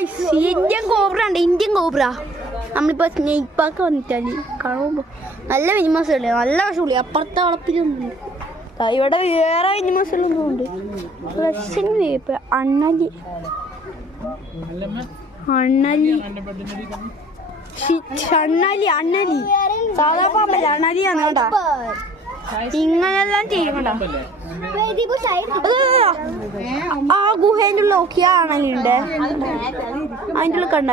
Indian cobra ഉണ്ട്, Indian cobra. നമ്മളിപ്പോ snake park വന്നിട്ടാല് കാണുമ്പോ നല്ല മിനിമസുണ്ട്, നല്ല വിഷമുള്ളി. അപ്പുറത്തെ വളപ്പിലൊന്നും ഇവിടെ വേറെ മിനിമസുകളൊന്നും ഉണ്ട്. അണ്ണലി അണ്ണലി അണ്ണലി അണ്ണലി സാധാ പാമ്പല്ല, അണ്ണലിയാണ് കേട്ടാ. ഇങ്ങനെല്ലാം ചെയ്യണ്ട. ആ ഗുഹേൻ്റെ ഉള്ള നോക്കിയാ അണലിയുണ്ട്. അതിൻ്റെ ഉള്ളിൽ കണ്ട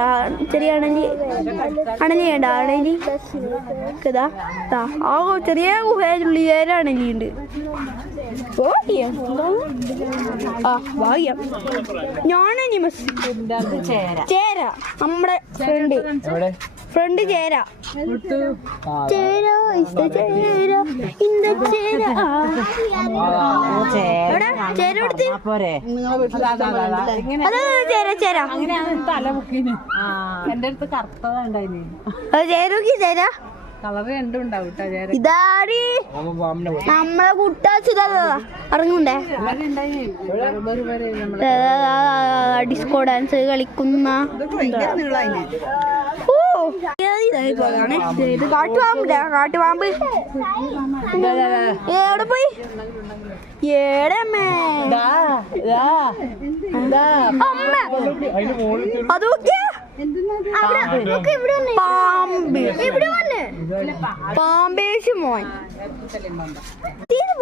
ചെറിയ അണലി അണലിയുണ്ട്. അണലി ഇതാ ആ ചെറിയ ഗുഹേൻ്റെ ഉള്ളിൽ ഏറെ അണലിയുണ്ട്. ഭാഗ്യം. ഞാനനിമസ് ചേര, നമ്മുടെ ഫ്രണ്ട് ചേര ചേര ചേര എടുത്ത് ചേര ചേര എന്റെ അടുത്ത് കറുത്തതുണ്ടായിന് ചേര കളറ് രണ്ടും ഉണ്ടാവും. ഇതാടി നമ്മളെ കുട്ടാച്ചിതാ ഇറങ്ങണ്ടേ. ഡിസ്കോ ഡാൻസ് കളിക്കുന്ന കാട്ടുപാമ്പ്. എവിടെ പോയി? ഏടമ്മേ അതൊക്കെ പാമ്പ്. പാമ്പേശ് മോൻ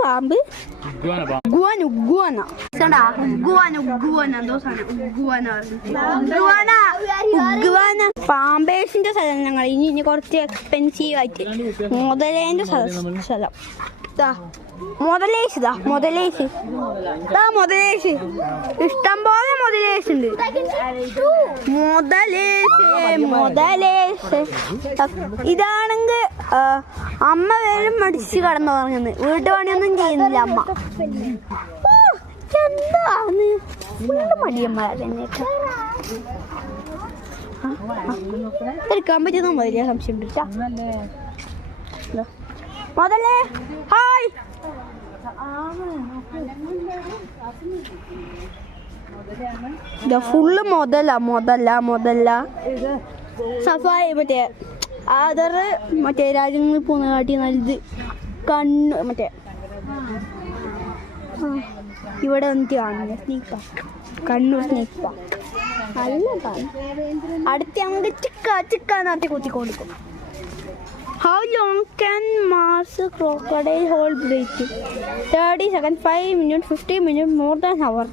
പാമ്പ്. പാമ്പേഷിന്റെ സ്ഥലം ഞങ്ങൾ ഇനി കുറച്ച് എക്സ്പെൻസീവ് ആയിട്ട് മുതലേന്റെ സ്ഥലം. മുതലേശ് ഇഷ്ടം പോലെ മുതലേശ് ഉണ്ട്. മുതലേശ് ഇതാണെങ്കിൽ അമ്മ വേലും മടിച്ച് കടന്നു പറഞ്ഞത്. വീട്ടുപണിയൊന്നും ചെയ്യുന്നില്ല അമ്മ. എന്താണ് മടിയന്മാരെ എടുക്കാൻ പറ്റുന്ന വലിയ സംശയം മുതലേ. ഹായ്. ഫുള്ള് മുതല സഫാരി. മറ്റേ ആദറ് മറ്റേ രാജ്യങ്ങളിൽ പോകുന്ന കാട്ടി നല്ലത്. കണ്ണു മറ്റേ ഇവിടെ വന്നിട്ട് കാണില്ല snake park, Kannur snake park നല്ലതാണ്. അടുത്ത് ഞങ്ങൾക്ക് ചിക്ക നാട്ടി കുത്തിക്കൊടുക്കും. How long can Mars crocodile hold breath? 30 seconds, 5 minutes, 50 minutes, more than an hour.